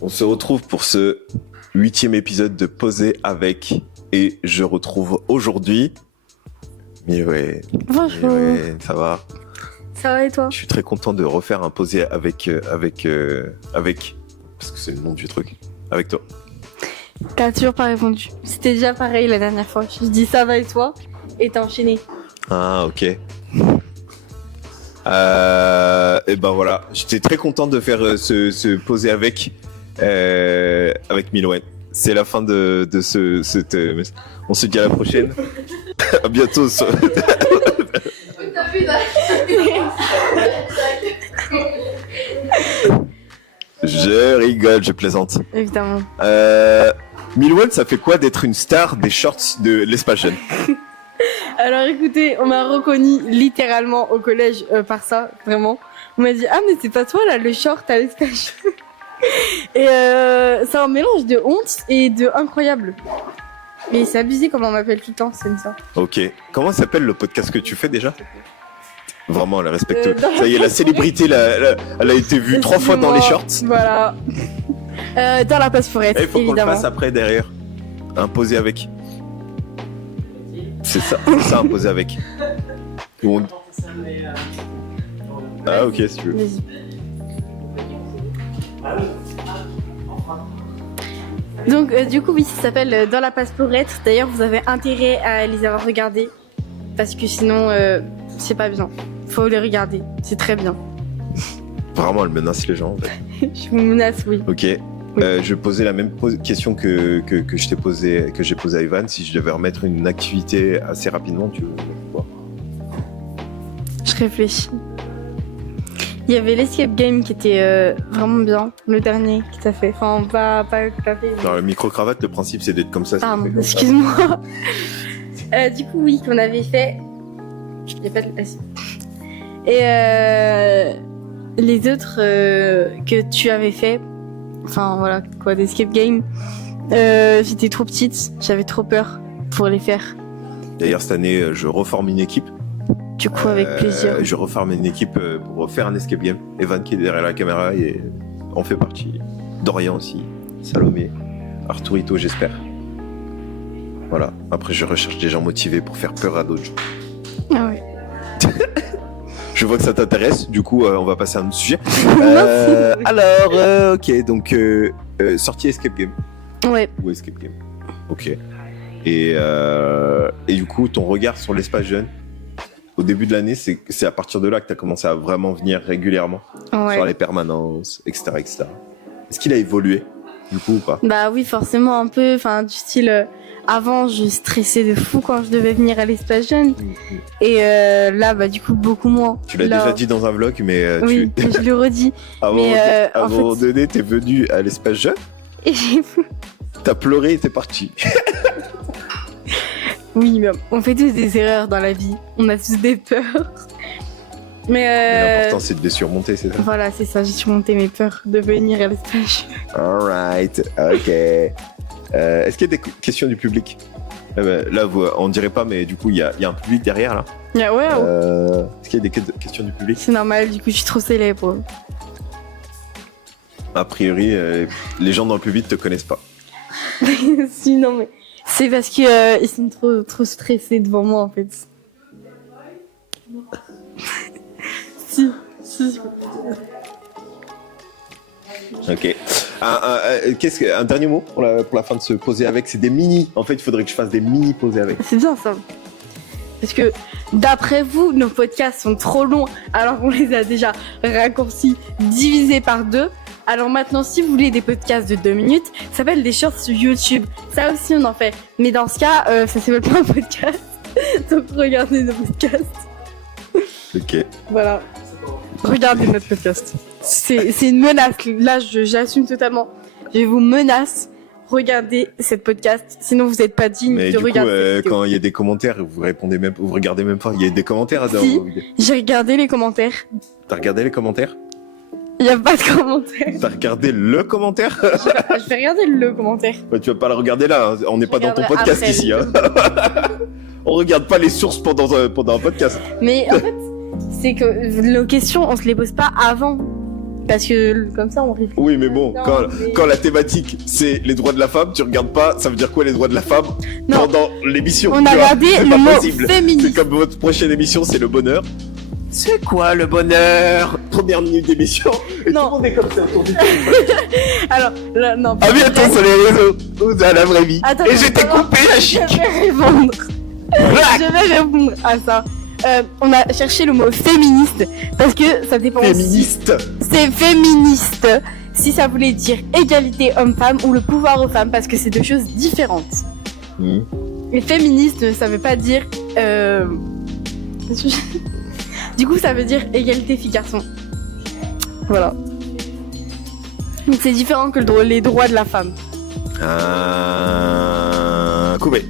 On se retrouve pour ce 8e épisode de Poser avec, et je retrouve aujourd'hui Milwen. Bonjour. Milwen, ça va? Ça va et toi? Je suis très content de refaire un Poser avec, parce que c'est le nom du truc, avec toi. T'as toujours pas répondu. C'était déjà pareil la dernière fois. Je dis ça va et toi? Et t'as enchaîné. Ah, ok. Et ben voilà, j'étais très content de faire ce Poser avec Milwen. C'est la fin de cette. On se dit à la prochaine. À bientôt. Je rigole, je plaisante. Évidemment. Milwen, ça fait quoi d'être une star des shorts de l'Espace Jeune? Alors écoutez, on m'a reconnu littéralement au collège par ça, vraiment. On m'a dit ah mais c'est pas toi là le short à l'espace. Et c'est un mélange de honte et de incroyable. Mais c'est abusé comme on m'appelle tout le temps, c'est ça. Ok. Comment s'appelle le podcast que tu fais déjà? Vraiment, elle respecte. Dans Ça y est, la célébrité, elle a été vue 3 fois dans les shorts. Voilà. Dans la place forêt, Il faut qu'on le évidemment. fasse après, derrière. Un Poser avec. C'est ça, un Poser avec. Où on- Ah, ok, si tu veux. Vas-y. Donc du coup oui, ça s'appelle Dans la passe pour être. D'ailleurs vous avez intérêt à les avoir regardés parce que sinon c'est pas bien. Faut les regarder, c'est très bien. Vraiment, elle menace les gens. En fait. Je vous menace, oui. Ok. Je posais la même question que je t'ai posé, que j'ai posé à Ivan. Si je devais remettre une activité assez rapidement, tu veux quoi? Je réfléchis. Il y avait l'escape game qui était vraiment bien, le dernier que t'as fait. Enfin pas que t'as fait. mais- Dans le micro-cravate, le principe c'est d'être comme ça. Pardon, c'est fait comme ça. excuse-moi. Du coup, oui, qu'on avait fait. Il n'y a pas de place. Et les autres que tu avais fait, enfin voilà, quoi, d'escape game, j'étais trop petite, j'avais trop peur pour les faire. D'ailleurs, cette année, je reforme une équipe. Du coup, avec plaisir. Je reforme une équipe pour faire un escape game. Evan qui est derrière la caméra et en fait partie. Dorian aussi. Salomé. Arturito, j'espère. Voilà. Après, je recherche des gens motivés pour faire peur à d'autres gens. Ah ouais. Je vois que ça t'intéresse. Du coup, on va passer à un autre sujet. Merci. Alors, ok. Donc, sortie escape game. Ouais. Ou escape game. Ok. Et du coup, ton regard sur l'espace jeune, au début de l'année, c'est à partir de là que tu as commencé à vraiment venir régulièrement Ouais. sur les permanences, etc., etc. Est-ce qu'il a évolué, du coup, ou pas? Bah oui, forcément un peu, enfin du style. Avant, je stressais de fou quand je devais venir à l'espace jeune. Et là, bah du coup, beaucoup moins. Tu l'as Là, déjà dit dans un vlog, mais Oui, mais je le redis. à un mais, en moment fait- donné, t'es venu à l'espace jeune, Et j'ai t'as pleuré et t'es parti. Oui, mais on fait tous des erreurs dans la vie. On a tous des peurs. Mais L'important, c'est de les surmonter, c'est ça? voilà, c'est ça. J'ai surmonté mes peurs de venir à l'espace. Alright, ok. Est-ce qu'il y a des questions du public? Là, on dirait pas, mais du coup, il y a un public derrière, là. Ah ouais, ouais. Est-ce qu'il y a des questions du public? C'est normal. Du coup, je suis trop célèbre. A priori, les gens dans le public te connaissent pas. Si, non, mais c'est parce que ils sont trop stressés devant moi, en fait. si. Ok. Un dernier mot pour la fin de ce poser avec, c'est des mini. En fait, il faudrait que je fasse des mini posés avec. C'est bien ça. Parce que d'après vous, nos podcasts sont trop longs alors qu'on les a déjà raccourcis, divisés par 2. Alors maintenant, si vous voulez des podcasts de 2 minutes, ça s'appelle des shorts sur YouTube. Ça aussi, on en fait. Mais dans ce cas, ça s'appelle pas un podcast. Donc regardez nos podcasts. Ok. Voilà. Regardez notre podcast. C'est une menace. Là, j'assume totalement. Je vous menace. Regardez cette podcast. Sinon, vous n'êtes pas digne Mais de du coup, regarder cette vidéo. quand il y a des commentaires, vous répondez même, vous regardez même pas. Il y a des commentaires dans Si. vos vidéos. J'ai regardé les commentaires. T'as regardé les commentaires? Il n'y a pas de commentaires. T'as regardé le commentaire? Je vais regarder le commentaire. Ouais, tu vas pas le regarder là. Hein. On n'est pas dans ton regarderai podcast après, ici. Hein. On regarde pas les sources pendant un podcast. Mais en fait, c'est que nos questions, on se les pose pas avant. Parce que comme ça, on réfléchit. Oui, mais bon, Non, quand, mais- quand la thématique c'est les droits de la femme, tu regardes pas, ça veut dire quoi les droits de la femme Non. pendant l'émission. On a tu vois. regardé C'est le pas mot possible. C'est féministe. comme votre prochaine émission, c'est le bonheur. C'est quoi le bonheur? Première minute d'émission. Et Non. tout le monde est comme ça autour du Alors, là, non. À bientôt sur les réseaux ou dans la vraie vie. Attends, Et je t'ai attends. coupé la Je chic. vais répondre. Je vais répondre à ça. On a cherché le mot féministe parce que ça dépend. Féministe. C'est féministe. Si ça voulait dire égalité homme-femme ou le pouvoir aux femmes, parce que c'est deux choses différentes. Hmm. Et féministe, ça veut pas dire. Du coup, ça veut dire égalité filles-garçons. Voilà. Donc c'est différent que les droits de la femme. Coupé.